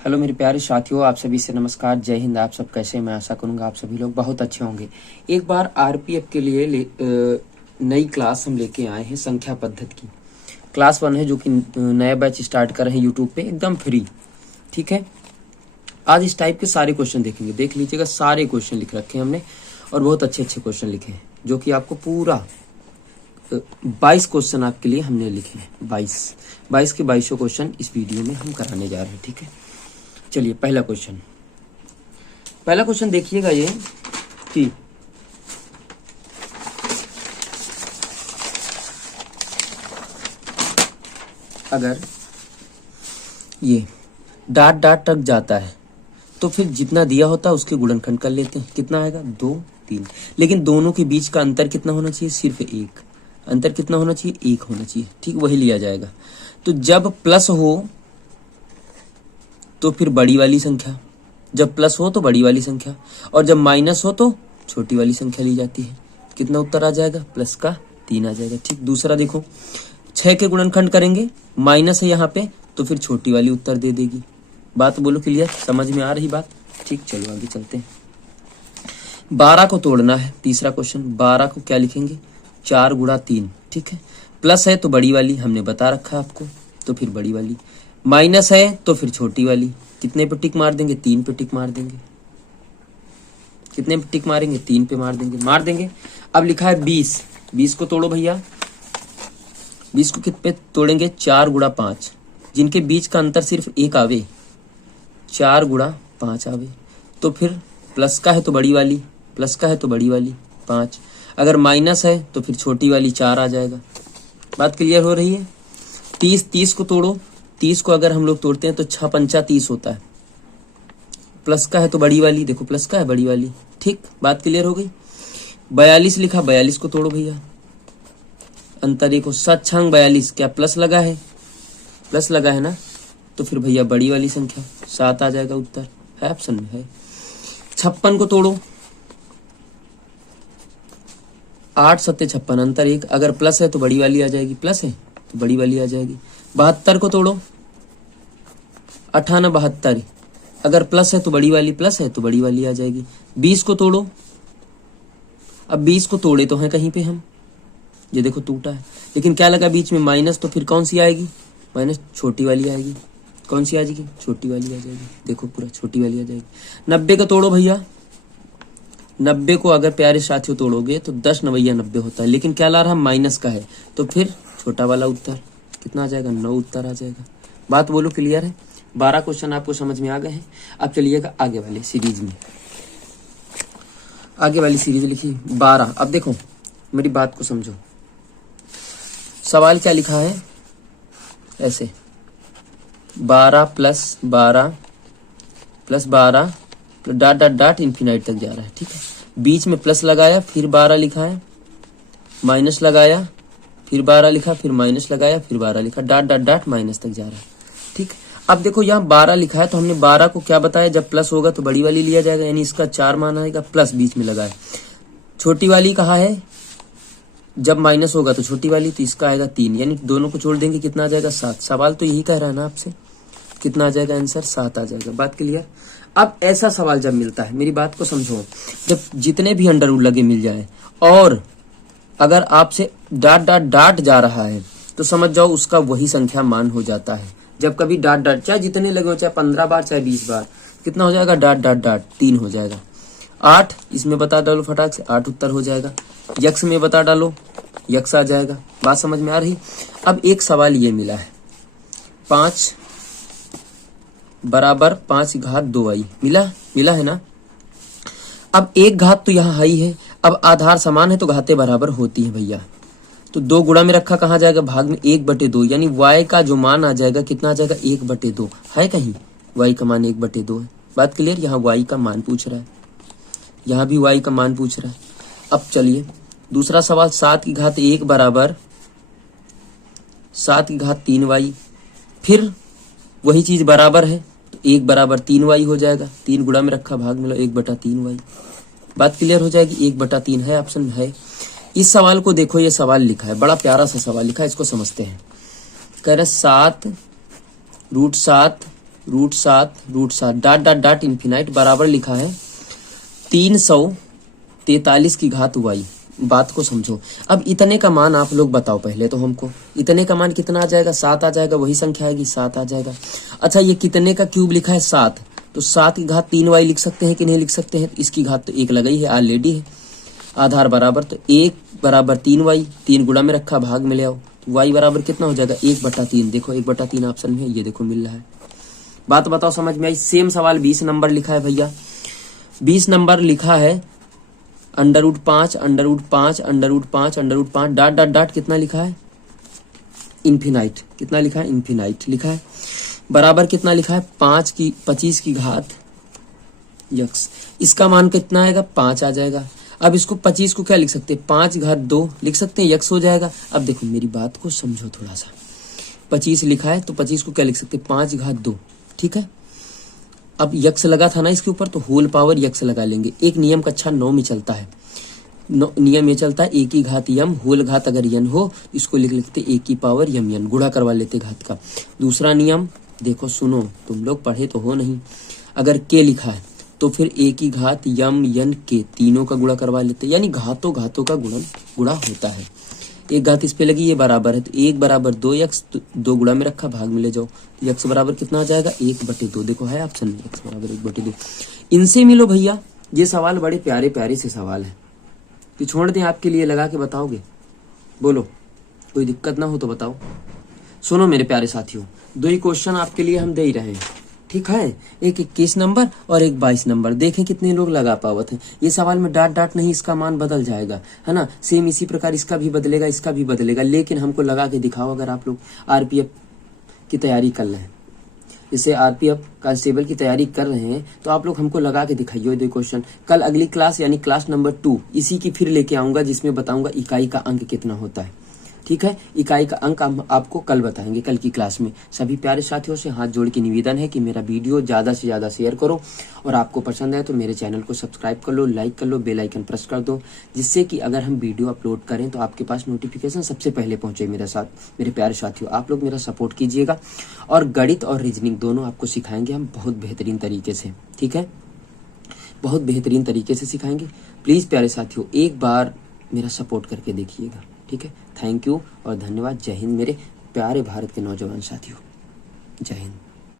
Hello मेरे प्यारे साथियों, आप सभी से नमस्कार। जय हिंद। आप सब कैसे? मैं आशा करूंगा आप सभी लोग बहुत अच्छे होंगे। एक बार आरपीएफ के लिए नई क्लास हम लेके आए हैं, संख्या पद्धति की। क्लास 1 है, जो कि नया बैच स्टार्ट कर रहे हैं यूट्यूब पे, एकदम फ्री। ठीक है, आज इस टाइप के सारे क्वेश्चन देखेंगे। देख लीजिएगा, सारे क्वेश्चन लिख रखे हैं हमने और बहुत अच्छे अच्छे क्वेश्चन लिखे हैं, जो कि आपको पूरा 22 क्वेश्चन आपके लिए हमने लिखे हैं। 22 के 22 क्वेश्चन इस वीडियो में हम कराने जा रहे हैं। ठीक है, चलिए पहला क्वेश्चन देखिएगा ये कि अगर ये डाट डाट टक जाता है तो फिर जितना दिया होता है उसके गुणनखंड कर लेते हैं। कितना आएगा? 2 3। लेकिन दोनों के बीच का अंतर कितना होना चाहिए? सिर्फ 1। अंतर कितना होना चाहिए? 1 होना चाहिए। ठीक, वही लिया जाएगा। तो जब प्लस हो तो फिर बड़ी वाली संख्या, जब प्लस हो तो बड़ी वाली संख्या, और जब माइनस हो तो छोटी वाली संख्या ली जाती है। कितना उत्तर आ जाएगा? प्लस का 3 आ जाएगा। ठीक, दूसरा देखो, 6 के गुणनखंड करेंगे, माइनस है यहाँ पे, तो फिर छोटी वाली उत्तर दे देगी। बात बोलो क्लियर? समझ में आ रही बात? ठीक, चलो आगे चलते हैं। 12 को तोड़ना है। तीसरा क्वेश्चन, 12 को क्या लिखेंगे? 4 गुणा 3। ठीक है, प्लस है तो बड़ी वाली, हमने बता रखा है आपको, तो फिर बड़ी वाली। माइनस है तो फिर छोटी वाली। कितने पे टिक मार देंगे? 3 पे टिक मार देंगे। कितने पे टिक मारेंगे? 3 पे मार देंगे। अब लिखा है 20। 20 को तोड़ो भैया। 20 को कितने पे तोड़ेंगे? 4 गुणा 5। जिनके बीच का अंतर सिर्फ 1 आवे, 4 गुणा 5 आवे, तो फिर प्लस का है तो बड़ी वाली, प्लस का है तो बड़ी वाली 5। अगर माइनस है तो फिर छोटी वाली 4 आ जाएगा। बात क्लियर हो रही है? 30 को तोड़ो। 30 को अगर हम लोग तोड़ते हैं तो 6 पंचा 30 होता है। प्लस का है तो बड़ी वाली, देखो प्लस का है बड़ी वाली। ठीक, बात क्लियर हो गई। 42 लिखा, 42 को तोड़ो भैया। अंतर देखो, 7 छंग 42, क्या प्लस लगा है? प्लस लगा है ना, तो फिर भैया बड़ी वाली संख्या 7 आ जाएगा। उत्तर है, ऑप्शन में है। 56 को तोड़ो। 8 7 56, अंतर 1। अगर प्लस है तो बड़ी वाली आ जाएगी, प्लस है तो बड़ी वाली आ जाएगी। 72 को तोड़ो। 58 72, अगर प्लस है तो बड़ी वाली, प्लस है तो बड़ी वाली आ जाएगी। 20 को तोड़ो। अब 20 को तोड़े तो हैं कहीं पे हम, ये देखो टूटा है, लेकिन क्या लगा बीच में? माइनस, तो फिर कौन सी आएगी? माइनस, छोटी वाली आएगी। कौन सी आ जाएगी? छोटी वाली आ जाएगी। देखो पूरा छोटी वाली आ जाएगी। 90 को तोड़ो भैया। 90 को अगर प्यारे साथियों तोड़ोगे तो 10 9 90 होता है, लेकिन क्या ला रहा? माइनस का है, तो फिर छोटा वाला उत्तर कितना आ जाएगा? 9 उत्तर आ जाएगा। बात बोलो क्लियर है? 12 क्वेश्चन आपको समझ में आ गए हैं। अब चलिएगा आगे वाले सीरीज में। आगे वाली सीरीज लिखी 12। अब देखो मेरी बात को समझो। सवाल क्या लिखा है? ऐसे 12 प्लस 12 प्लस 12 तो डाट डाट डाट इन्फिनाइट तक जा रहा है। ठीक है, बीच में प्लस लगाया, फिर 12 लिखा है, माइनस लगाया, फिर 12 लिखा, फिर माइनस लगाया, फिर 12 लिखा, डाट डाट डाट माइनस तक जा रहा है। ठीक, अब देखो यहाँ 12 लिखा है, तो हमने 12 को क्या बताया? जब प्लस होगा तो बड़ी वाली लिया जाएगा, यानी इसका 4 मान आएगा, प्लस बीच में लगा है। छोटी वाली कहा है? जब माइनस होगा तो छोटी वाली, तो इसका आएगा 3, यानी दोनों को जोड़ देंगे, कितना आ जाएगा? 7। सवाल तो यही कह रहा है ना आपसे, कितना आ जाएगा आंसर? 7 आ जाएगा। बात क्लियर? अब ऐसा सवाल जब मिलता है, मेरी बात को समझो, जब जितने भी अंडर रूट लगे मिल जाए और अगर आपसे डाट डाट डाट जा रहा है, तो समझ जाओ उसका वही संख्या मान हो जाता है। जब कभी डाट डाट, चाहे जितने लगे हो, चाहे 15 बार चाहे 20 बार, कितना हो जाएगा? डाट डाट डाट 3 हो जाएगा। 8 इसमें बता डालो फटाक से, 8 उत्तर हो जाएगा। यक्स में बता डालो, यक्स आ जाएगा। बात समझ में आ रही? अब एक सवाल ये मिला है, 5 बराबर 5 घात 2 आई, मिला है ना। अब एक घात तो यहाँ हाई है, अब आधार समान है तो घातें बराबर होती है भैया, तो 2 गुणा में रखा, कहाँ जाएगा? भाग में 1/2, यानी y का जो मान आ जाएगा कितना आ जाएगा? 1/2 है कहीं? y का मान 1/2 है। बात क्लियर? यहाँ y का मान पूछ रहा है, यहाँ भी y का मान पूछ रहा है। अब चलिए दूसरा सवाल, 7 की घात 1 बराबर 7 की घात 3y, फिर वही चीज बराबर है तो 1 बराबर 3y हो जाएगा। 3 गुणा में रखा, भाग में लो, 1/3y। बात क्लियर हो जाएगी? 1/3 है, ऑप्शन में है। इस सवाल को देखो, ये सवाल लिखा है, बड़ा प्यारा सा सवाल लिखा है, इसको समझते हैं। कह रहे 7 √7 √7 डॉट डॉट डॉट इन्फिनाइट बराबर लिखा है 343 की घात y। बात को समझो। अब इतने का मान आप लोग बताओ पहले तो हमको, इतने का मान कितना आ जाएगा? 7 आ जाएगा, वही संख्या आएगी 7 आ जाएगा। अच्छा ये कितने का क्यूब लिखा है? 7, तो 7 की घात 3y लिख सकते हैं कि नहीं लिख सकते हैं? इसकी घात तो 1 लगा ही है, ऑलरेडी है। आधार बराबर, तो 1 बराबर 3y, 3 गुणा में रखा, भाग में ले आओ, तो y बराबर कितना हो जाएगा? 1/3। देखो 1/3 ऑप्शन में है, ये देखो मिल रहा है। बात बताओ समझ में आई? सेम सवाल 20 नंबर लिखा है भैया। 20 नंबर लिखा है √5 डॉट डॉट डॉट कितना लिखा है? इन्फिनाइट। कितना लिखा है? इन्फिनाइट लिखा है। बराबर कितना लिखा है? 25 की घात यक्स। इसका मान कितना आएगा? 5 आ जाएगा। अब इसको 25 को क्या लिख सकते हैं? 5 घात 2 लिख सकते हैं, यक्स हो जाएगा। अब देखो मेरी बात को समझो थोड़ा सा। 25 लिखा है तो 25 को क्या लिख सकते हैं? 5 घात 2, ठीक है। अब यक्स लगा था ना इसके ऊपर, तो होल पावर यक्स लगा लेंगे। एक नियम कक्षा 9 में चलता है, नियम ये चलता है 1 की घात यम, होल घात अगर यन हो इसको लिख लेते 1 की पावर यम यन, गुणा करवा लेते घात का। दूसरा नियम देखो सुनो, तुम लोग पढ़े तो हो नहीं, अगर के लिखा है तो फिर 1 की घात यम यन के, तीनों का गुणा करवा लेते, यानी घातों का गुणा होता है। एक घात इस पे लगी, ये बराबर है, तो 1 बराबर 2 यक्स, 2 गुणा में रखा, भाग में ले जाओ, तो यक्स बराबर कितना आ जाएगा? 1/2। देखो है ऑप्शन में यक्स बराबर 1/2। इनसे मिलो भैया। ये सवाल बड़े प्यारे प्यारे से सवाल है कि छोड़ दें आपके लिए, लगा के बताओगे? बोलो, कोई दिक्कत ना हो तो बताओ। सुनो मेरे प्यारे साथियों, 2 ही क्वेश्चन आपके लिए हम दे ही रहे हैं, ठीक है। एक 21 नंबर और एक 22 नंबर। देखें कितने लोग लगा पावत हैं। ये सवाल में डॉट डॉट नहीं, इसका मान बदल जाएगा, है ना। सेम इसी प्रकार इसका भी बदलेगा, इसका भी बदलेगा, लेकिन हमको लगा के दिखाओ। अगर आप लोग आरपीएफ की तैयारी कर रहे हैं, जैसे आरपीएफ कांस्टेबल की तैयारी कर रहे हैं, तो आप लोग हमको लगा के दिखाइए 2 क्वेश्चन। कल अगली क्लास यानी क्लास नंबर 2 इसी की फिर लेके आऊंगा, जिसमें बताऊंगा इकाई का अंक कितना होता है, ठीक है। इकाई का अंक हम आपको कल बताएंगे, कल की क्लास में। सभी प्यारे साथियों से हाथ जोड़ के निवेदन है कि मेरा वीडियो ज़्यादा से ज़्यादा शेयर करो, और आपको पसंद है तो मेरे चैनल को सब्सक्राइब कर लो, लाइक कर लो, बेल आइकन प्रेस कर दो, जिससे कि अगर हम वीडियो अपलोड करें तो आपके पास नोटिफिकेशन सबसे पहले पहुंचे। मेरे साथ मेरे प्यारे साथियों, आप लोग मेरा सपोर्ट कीजिएगा, और गणित और रीजनिंग दोनों आपको सिखाएंगे हम बहुत बेहतरीन तरीके से, ठीक है, बहुत बेहतरीन तरीके से सिखाएंगे। प्लीज़ प्यारे साथियों एक बार मेरा सपोर्ट करके देखिएगा, ठीक है। थैंक यू और धन्यवाद। जय हिंद मेरे प्यारे भारत के नौजवान साथियों, जय हिंद।